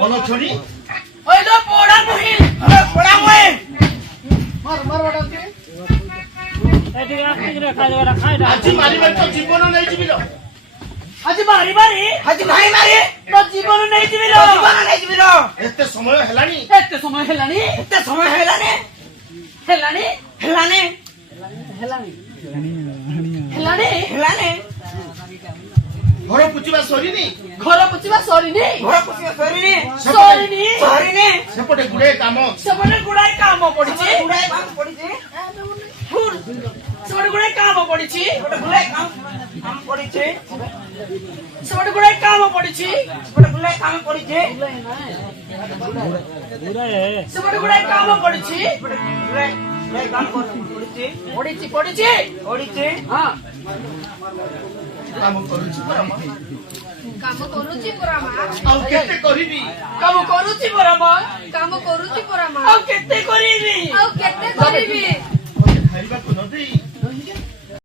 बोलो छोरी ओए तो पोड़ा मुही पोड़ा मुही मार मार बड़ा के এটি আপনি কি খাই দাও আজি মারিবে তো জীবন নাই জিবিলো আজি মারি মারি আজি ভাই মারি তো জীবন নাই জিবিলো জীবন নাই জিবিলো এতে সময় হেলানি এতে সময় হেলানি এতে সময় হেলানি হেলানি হেলানি হেলানি হেলানি হেলানি ঘর পুচিবা সরিনি ঘর পুচিবা সরিনি সরিনি সরিনি সেপটে গুড়ে কাম সেপটে গুড়াই কাম পড়িছি গুড়াই কাম পড়িছি ফুল সেপটে গুড়াই কাম পড়িছি গুড়াই কাম পড়িছি সেপটে গুড়াই কাম পড়িছি সেপটে গুড়াই কাম পড়িছি সেপটে গুড়াই কাম পড়িছি গুড়াই কাম পড়িছি পড়িছি পড়িছি পড়িছি হ্যাঁ কাম করুছি পরমা কাম କରୁଛି ପରା ମା ଆଉ କେତେ କରିବି କାମ କରୁଛି ପରା ମା କାମ କରୁଛି ପରା ମା ଆଉ କେତେ କରିବି ଆଉ କେତେ କରିବି ଖାଇବାକୁ ନ ଦେଇ